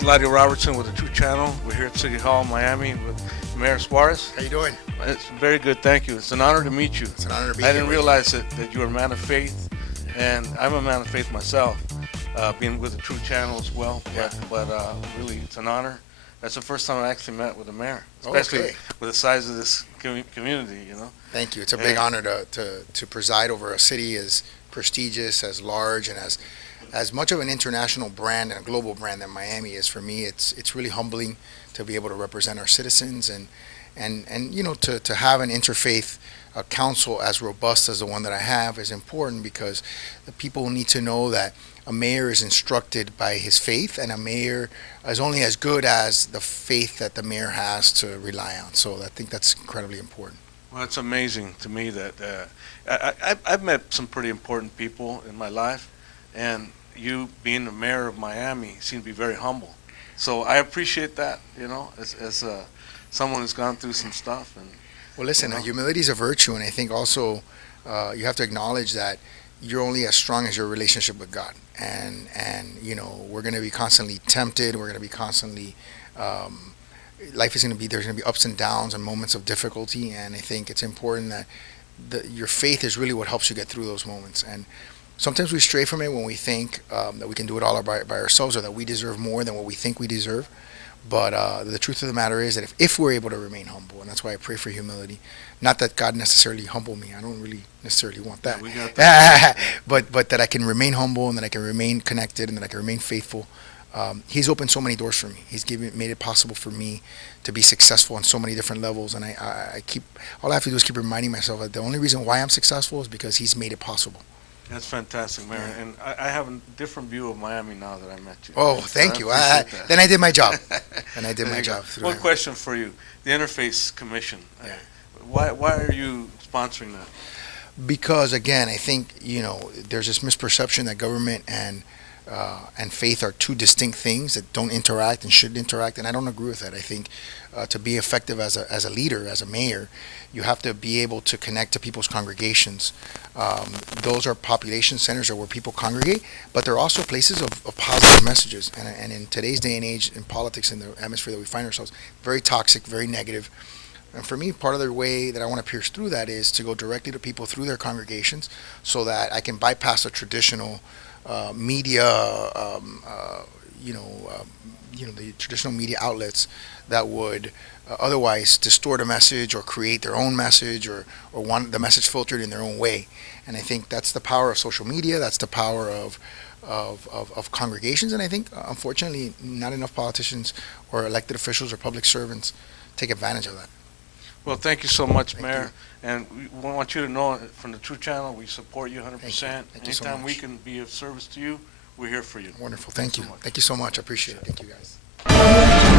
is Eladio Robertson with the True Channel. We're here at City Hall, Miami, with Mayor Suarez. How you doing? It's very good, thank you. It's an honor to meet you. It's an honor to be I here didn't with realize that you were a man of faith, and I'm a man of faith myself, being with the True Channel as well. Yeah. But really, it's an honor. That's the first time I actually met with the mayor, especially Okay. with the size of this community, you know. Thank you. It's a big honor to preside over a city as prestigious, as large, and as much of an international brand and a global brand that Miami is. For me, it's really humbling to be able to represent our citizens and you know, to have an interfaith council as robust as the one that I have is important, because the people need to know that a mayor is instructed by his faith, and a mayor is only as good as the faith that the mayor has to rely on. So I think that's incredibly important. Well, it's amazing to me that I've met some pretty important people in my life, and you being the mayor of Miami seem to be very humble. So I appreciate that, you know, as someone who's gone through some stuff. And Well, listen, you know, humility is a virtue, and I think also you have to acknowledge that you're only as strong as your relationship with God. And you know, we're going to be constantly tempted. We're going to be constantly life is going to be, there's going to be ups and downs and moments of difficulty, and I think it's important that your faith is really what helps you get through those moments. And sometimes we stray from it when we think that we can do it all by ourselves, or that we deserve more than what we think we deserve. But the truth of the matter is that if we're able to remain humble, and that's why I pray for humility, not that God necessarily humble me, I don't really necessarily want that, yeah, we got that. but that I can remain humble, and that I can remain connected, and that I can remain faithful. He's opened so many doors for me. He's made it possible for me to be successful on so many different levels, and I keep, all I have to do is keep reminding myself that the only reason why I'm successful is because he's made it possible. That's fantastic, Mayor. Yeah. And I have a different view of Miami now that I met you. Oh, So thank you. appreciate that. Then I did my job. And I did There my you go. job. through One that. question for you: the Interface Commission. Yeah. Why are you sponsoring that? Because again, I think, you know, there's this misperception that government and faith are two distinct things that don't interact and shouldn't interact, and I don't agree with that. I think to be effective as a leader, as a mayor, you have to be able to connect to people's congregations. Those are population centers, or where people congregate, but they're also places of positive messages. And in today's day and age, in politics, in the atmosphere that we find ourselves, very toxic, very negative. And for me, part of the way that I want to pierce through that is to go directly to people through their congregations, so that I can bypass the traditional media, the traditional media outlets that would otherwise distort a message, or create their own message, or want the message filtered in their own way. And I think that's the power of social media. That's the power of congregations. And I think, unfortunately, not enough politicians or elected officials or public servants take advantage of that. Well, thank you so much, Thank Mayor. And we want you to know, from the True Channel, we support you 100%. Thank you so Anytime we much. can be of service to you, we're here for you. Wonderful. Thank you. so much. Thank you so much. I appreciate it. Thank you, guys.